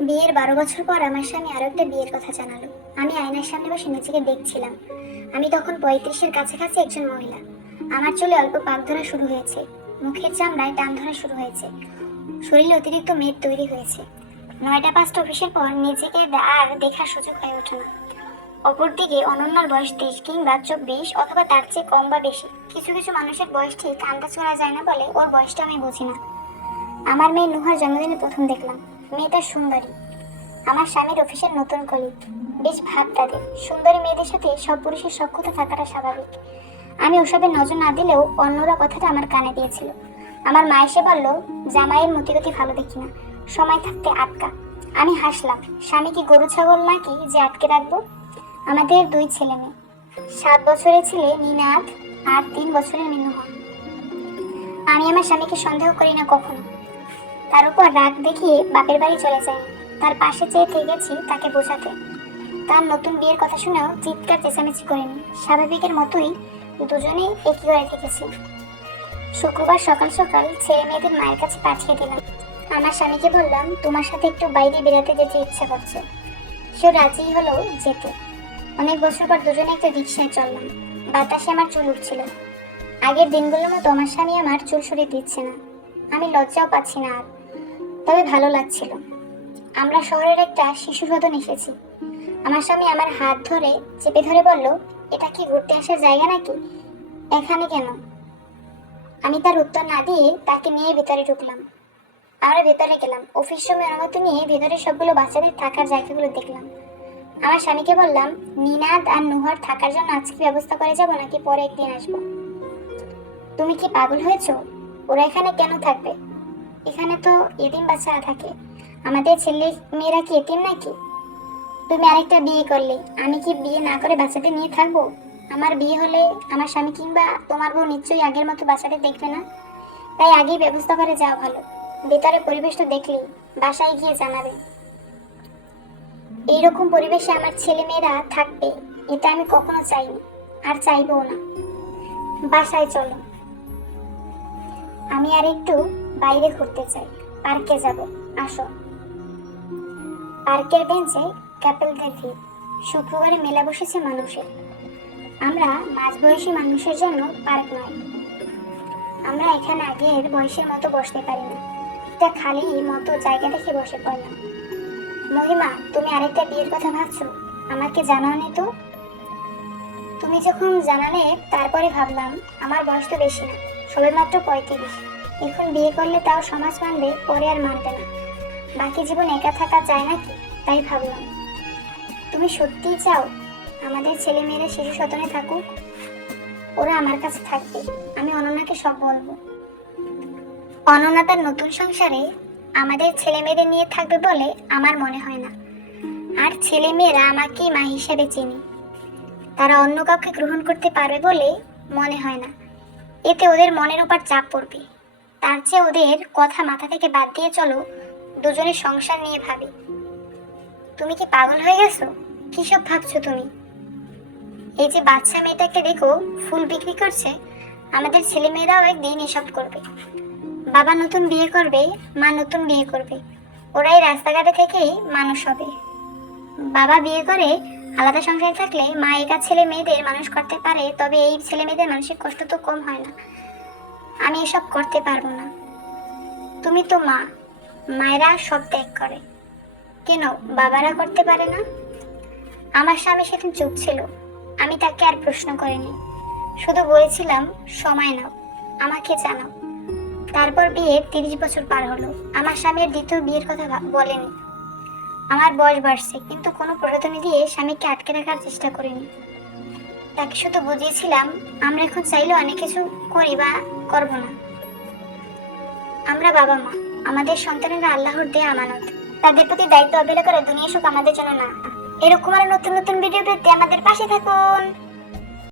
বিয়ের বারো বছর পর আমার স্বামী আরও একটা বিয়ের কথা জানালো। আমি আয়নার সামনে বসে নিজেকে দেখছিলাম। আমি তখন পঁয়ত্রিশের কাছাকাছি একজন মহিলা। আমার চুলে অল্প পাক ধরা শুরু হয়েছে। মুখের চামড়ায় টান ধরা শুরু হয়েছে। শরীরে অতিরিক্ত মেদ তৈরি হয়েছে। নয়টা পাঁচটা অফিসের পর নিজেকে আর দেখার সুযোগ হয়ে ওঠে না। অপরদিকে অনন্যার বয়স তেইশ কিংবা চব্বিশ অথবা তার চেয়ে কম বা বেশি। কিছু কিছু মানুষের বয়স ঠিক আন্দাজ করা যায় না বলে ওর বয়সটা আমি বুঝি না। আমার মেয়ে নুহার জন্মদিনে প্রথম দেখলাম। মেয়েটা সুন্দরী। আমার স্বামীর অফিসের নতুন কলিগ। বেশ ভাব তাদের। সুন্দরী মেয়েদের সাথে সব পুরুষের সক্ষতা থাকাটা স্বাভাবিক। আমি ওসবে নজর না দিলেও অন্যরা কথাটা আমার কানে দিয়েছিল। আমার মা এসে বলল, জামাইয়ের মতিগতি ভালো দেখি না। সময় থাকতে আটকা। আমি হাসলাম, স্বামী কি গরু, ছাগল নাকি যে আটকে রাখব? আমাদের দুই ছেলে মেয়ে। সাত বছরের ছেলে নিনাদ আর তিন বছরের মিনুহা। আমি আমার স্বামীকে সন্দেহ করি না কখনো। তার উপর রাগ দেখিয়ে বাপের বাড়ি চলে যায়। তার পাশে চেয়ে থেকেছি তাকে বোঝাতে। তার নতুন বিয়ের কথা শুনেও চিৎকার চেঁচামেচি করেনি। স্বাভাবিকের মতোই দুজনেই একই ঘরে থেকেছি। শুক্রবার সকাল সকাল ছেলে মেয়েদের মায়ের কাছে পাঠিয়ে দিলাম। আমার স্বামীকে বললাম, তোমার সাথে একটু বাইরে বেড়াতে যেতে ইচ্ছা করছে। সে রাজি হলো যেতে। অনেক বছর পর দুজনে একটা রিক্সায় চললাম। বাতাসে আমার চুল উঠছিল। আগের দিনগুলোর মতো আমার স্বামী আমার চুল সরিয়ে দিচ্ছে না। আমি লজ্জাও পাচ্ছি না আর। তবে ভালো লাগছিল। আমরা শহরের একটা শিশু সদন এসেছি। আমার স্বামী আমার হাত ধরে চেপে ধরে বলল, এটা কি ঘুরতে আসার জায়গা নাকি? এখানে কেন? আমি তার উত্তর না দিয়ে তাকে নিয়ে ভেতরে ঢুকলাম। আমরা ভেতরে গেলাম। অফিস সময় অনুমতি নিয়ে ভেতরে সবগুলো বাচ্চাদের থাকার জায়গাগুলো দেখলাম। আমার স্বামীকে বললাম, নিনাদ আর নুহার থাকার জন্য আজকে ব্যবস্থা করে যাব নাকি পরে একদিন আসব? তুমি কি পাগল হয়েছো? ওরা এখানে কেন থাকবে? এখানে তো এতিম বাচ্চারা থাকে। আমাদের ছেলে মেয়েরা কি এতিম নাকি? তুমি আরেকটা বিয়ে করলে, আমি কি বিয়ে না করে বাচ্চাদের নিয়ে থাকব? আমার বিয়ে হলে আমার স্বামী কিংবা তোমার বউ নিশ্চয়ই আগের মতো বাচ্চাদের দেখবে না? তাই আগেই ব্যবস্থা করে যাওয়া ভালো। ভেতরে পরিবেশটা দেখলেই বাসায় গিয়ে জানাবে। এইরকম পরিবেশে আমার ছেলে মেয়েরা থাকবে, এটা আমি কখনো চাইনি, আর চাইবও না। বাসায় চলো। আমি আর একটু বাইরে ঘুরতে চাই। পার্কে যাব। আসো। পার্কের বেঞ্চে কাপেলদের ভিড় শুক্রবারে মেলা বসেছে মানুষের। আমরা মাঝবয়সী মানুষের জন্য পার্ক নয়। আমরা এখানে আগের বয়সের মতো বসতে পারি না একটা খালি মতো জায়গা দেখে বসে পড়লাম। মহিমা, তুমি আরেকটা বিয়ের কথা ভাবছ? আমাকে জানাওনি তো। তুমি যখন জানালে, তারপরে ভাবলাম, আমার বয়স তো বেশি না সবে মাত্র পঁয়ত্রিশ। এখন বিয়ে করলে তাও সমাজ মানবে, পরে আর মানবে না। বাকি জীবন একা থাকা যায় নাকি? তাই ভাবলাম। তুমি সত্যিই চাও আমাদের ছেলে মেয়েরা শিশু সদনে থাকুক? ওরা আমার কাছে থাকবে, আমি অনন্যাকে সব বলব। অনন্যা তার নতুন সংসারে আমাদের ছেলে মেয়েদের নিয়ে থাকবে বলে আমার মনে হয় না। আর ছেলে মেয়েরা আমাকে মা হিসেবে চিনি। তারা অন্য কাউকে গ্রহণ করতে পারবে বলে মনে হয় না। এতে ওদের মনের উপর চাপ পড়বে। তার চেয়ে ওদের কথা মাথা থেকে বাদ দিয়ে চলো দুজনের সংসার নিয়ে ভাবি। তুমি কি পাগল হয়ে গেছো? কি সব ভাবছ তুমি? এই যে বাচ্চা মেয়েটাকে দেখো, ফুল বিক্রি করছে, আমাদের ছেলে মেয়েরাও একদিন এসব করবে। বাবা নতুন বিয়ে করবে, মা নতুন বিয়ে করবে। ওরাই রাস্তাঘাটে থেকেই মানুষ হবে। বাবা বিয়ে করে আলাদা সংসারে থাকলে মা একা ছেলে মেয়েদের মানুষ করতে পারে, তবে এই ছেলে মেয়েদের মানসিক কষ্ট তো কম হয় না। আমি এসব করতে পারব না। তুমি তো মা, মায়েরা সব ত্যাগ করে। কেন, বাবারা করতে পারে না? আমার স্বামী সেদিন চুপ ছিল। আমি তাকে আর প্রশ্ন করিনি। শুধু বলেছিলাম, সময় নাও, আমাকে জানাও। তারপর বিয়ে তিরিশ বছর পার হলো। আমার স্বামীর দ্বিতীয় বিয়ের কথা বলেনি। আমার বয়স বাড়ছে, কিন্তু কোনো প্রলোভনী দিয়ে স্বামীকে আটকে রাখার চেষ্টা করিনি। তাকে শুধু বুঝিয়েছিলাম, আমরা এখন চাইলে অনেক কিছু করি বা করব না। আমরা বাবা মা, আমাদের সন্তানেরা আল্লাহর দেয়া আমানত। তাদের প্রতি দায়িত্ব অবহেলা করে দুনিয়া সুখ আমাদের জন্য না। এরকম আরও নতুন নতুন ভিডিও পেতে আমাদের পাশে থাকুন।